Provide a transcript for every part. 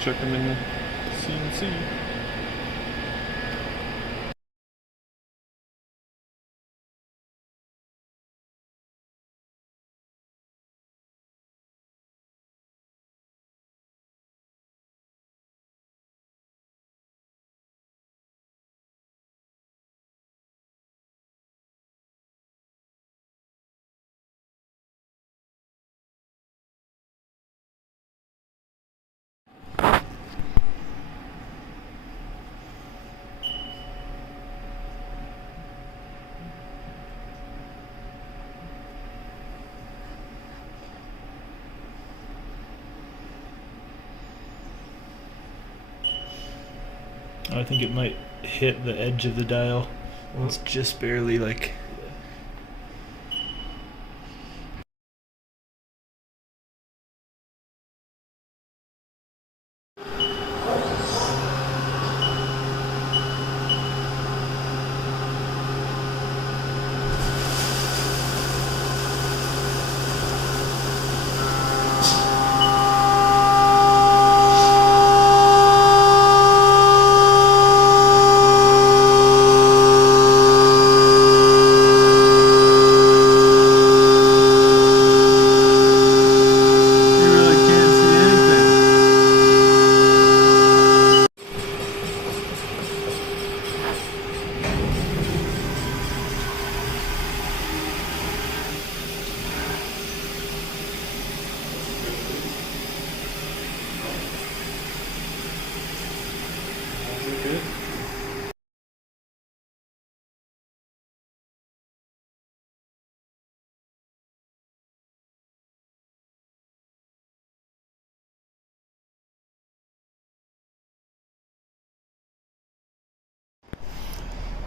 check them in the CNC. I think it might hit the edge of the dial. It's just barely like.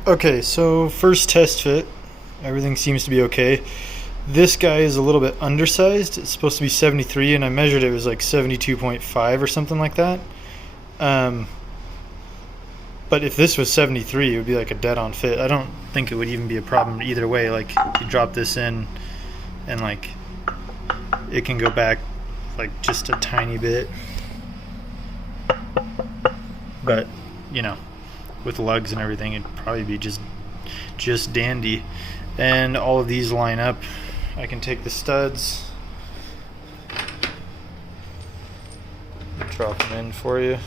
Okay, so first test fit, everything seems to be okay. This guy is a little bit undersized. It's supposed to be 73, and I measured it was like 72.5 or something like that. But if this was 73, it would be like a dead-on fit. I don't think it would even be a problem either way. Like, you drop this in, and like, it can go back like just a tiny bit. But, you know, with lugs and everything, it'd probably be just dandy. And all of these line up. I can take the studs, drop them in for you.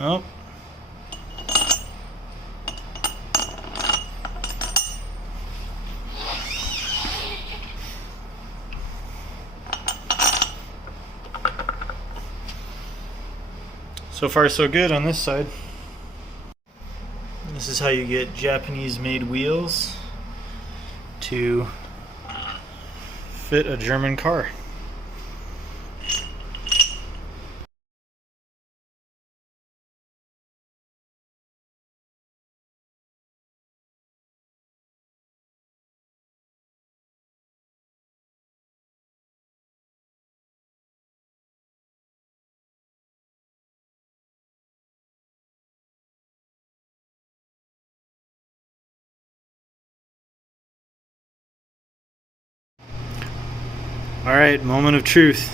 Oh. So far so good on this side. This is how you get Japanese made wheels to fit a German car. All right, moment of truth.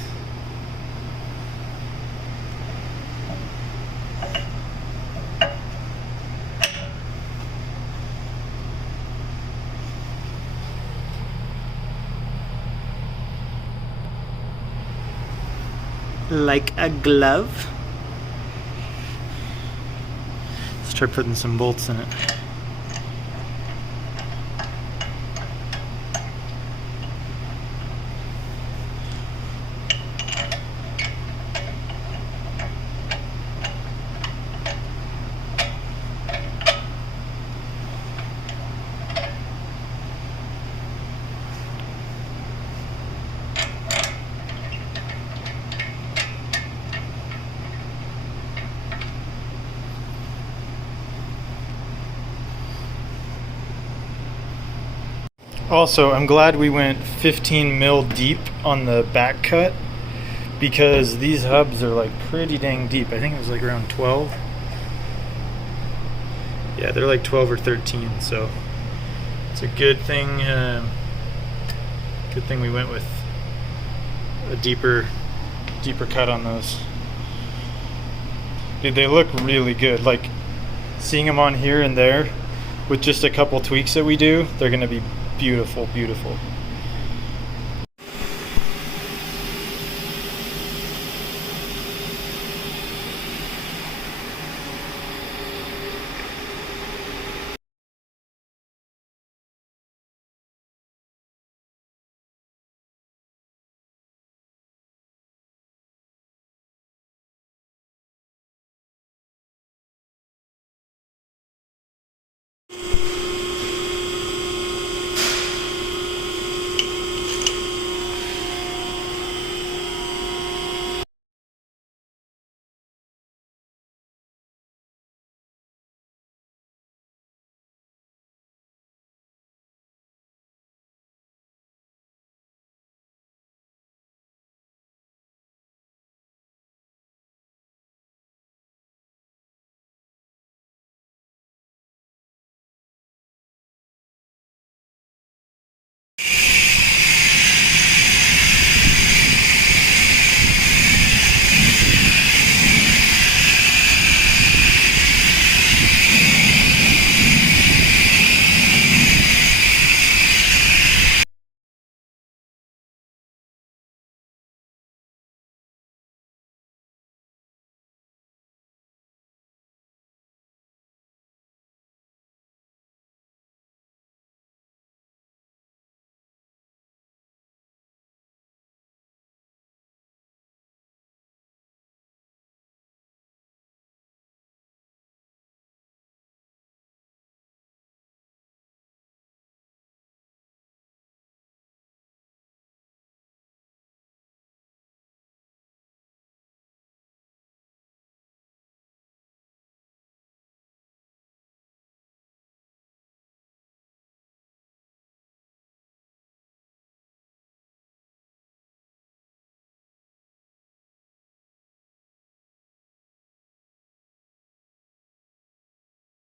Like a glove. Start putting some bolts in it. Also, I'm glad we went 15 mil deep on the back cut, because these hubs are like pretty dang deep. I think it was like around 12. Yeah, they're like 12 or 13, so it's a good thing Good thing we went with a deeper cut on those. Dude, they look really good. Like, seeing them on here and there with just a couple tweaks that we do, they're gonna be beautiful, beautiful.